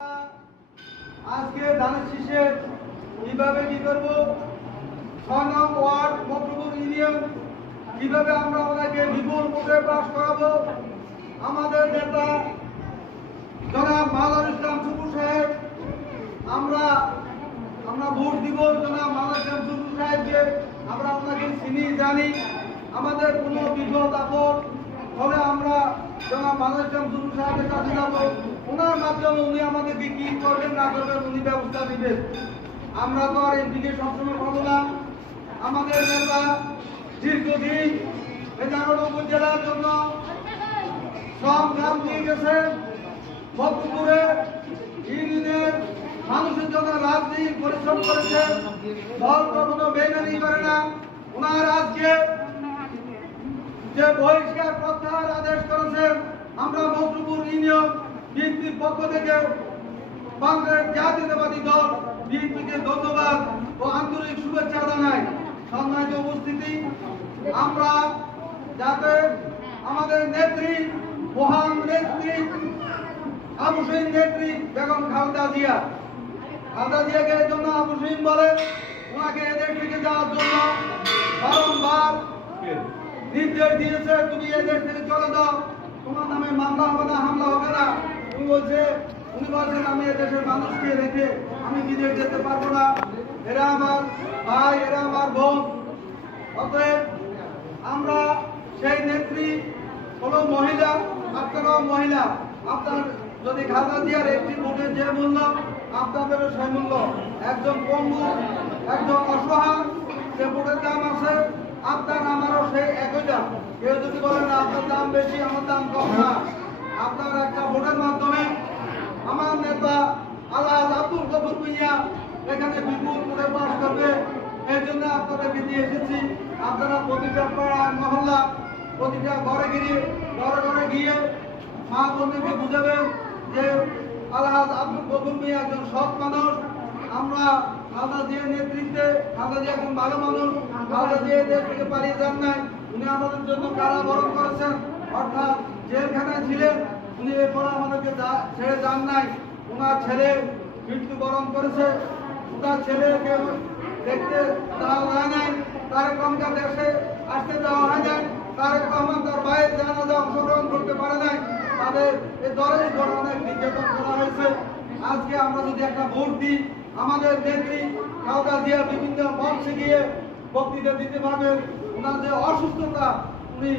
আজকে ধানের শীষের কিভাবে কি করব ৬ নং ওয়ার্ড মকরুপুর ইউনিয়ন কিভাবে আমরা ওনাকে বিপুল ভোটে পাস করাবো। আমাদের নেতা জনাব মাহলাল ইসলাম সুপু সাহেব আমরা ভোট দিব জনাব মাহলাল ইসলাম সুপু সাহেবকে। আমরা ওনাকে চিনি জানি, আমাদের কোনো বিপদ আপদ হলে আমরা জনাব মাহলাল ইসলাম সুপু সাহেবের কাছে যাবো। ওনার মাধ্যমে উনি আমাদেরকে কি করবেন না করবেন উনি ব্যবস্থা দিবেন। আমরা তো আর এমপিকে সবসময় পাবো না। আমাদের নেতা দীর্ঘদিন এই উপজেলার জন্য সংগ্রাম দিয়ে গেছেন। মকরুপুরে ইউনিয়নের মানুষের জন্য রাজনীতি পরিশ্রম করেছেন। দল কখনো বেমানি করে না। ওনার আজকে যে বহিষ্কার প্রত্যাহার আদেশ করেছেন, আমরা মকরুপুর ইউনিয়ন বিএনপির পক্ষ থেকে বাংলাদেশ জাতীয়তাবাদী দল বিএনপিকে ধন্যবাদ ও আন্তরিক শুভেচ্ছা জানাই। সম্মানিত উপস্থিতি, আমরা যাতে আমাদের নেত্রী মহান নেত্রী আবু শহীদ নেত্রী বেগম খালেদা জিয়াকে এই জন্য আবু শহীদ বলে, ওনাকে এদের থেকে যাওয়ার জন্য বারংবার নির্দেশ দিয়েছে, তুমি এদের থেকে চলে যাও, তোমার নামে মামলা হবে না, হামলা হবে না। উনি বলছেন আমি এদেশের মানুষকে রেখে আমি বিদেশ যেতে পারবো না। এরা আমার ভাই, এরা আমার বোন। অতএব আমরা সেই নেত্রী হলো মহিলা, আপনারাও মহিলা। আপনার যদি খালেদা জিয়ার একটি ভোটের যে মূল্য, আপনাদেরও সেই মূল্য। একজন পঙ্গু, একজন অসহায়, যে ভোটের দাম আছে, আপনার আমারও সেই একই দাম। কেউ যদি বলেন আপনার দাম বেশি আমার দাম কম, না। আপনার একটা ভোটের মাধ্যমে আমার নেতা আলহাজ আব্দুল গফুর ভূঁইয়া এখানে বিপুল করে পাস করবে। এই জন্য আপনাদেরকে দিয়ে এসেছি। আপনারা প্রতিটা পাড়া মহল্লা, প্রতিটা ঘরে গিয়ে মা বোনদেরকে বুঝাবেন যে আলহাজ আব্দুল গফুর ভূঁইয়া একজন সৎ মানুষ। আমরা খালেদা জিয়ার নেতৃত্বে, খালেদা জিয়া একজন ভালো মানুষ। খালেদা জিয়া দেশ থেকে পালিয়ে যান নাই, উনি আমাদের জন্য কারাবরণ করেছেন, অর্থাৎ জেলখানায় ছিলেন। উনি এরপরে আমাদেরকে ছেড়ে যান নাই। ওনার ছেলে মৃত্যুবরণ করেছে, ওনার ছেলেকে দেখতে দেওয়া হয় নাই, তারেক রহমান দেশে আসতে দেওয়া হয় নাই, তারেক রহমান তার ভাইয়ের জানাজা অংশগ্রহণ করতে পারে নাই। তাদের এই দলের অনেক নির্যাতন করা হয়েছে। আজকে আমরা যদি একটা ভোট দিই, আমাদের নেত্রী খালেদা জিয়া বিভিন্ন মঞ্চে গিয়ে বক্তৃতা দিতে পারবেন। ওনার যে অসুস্থতা, উনি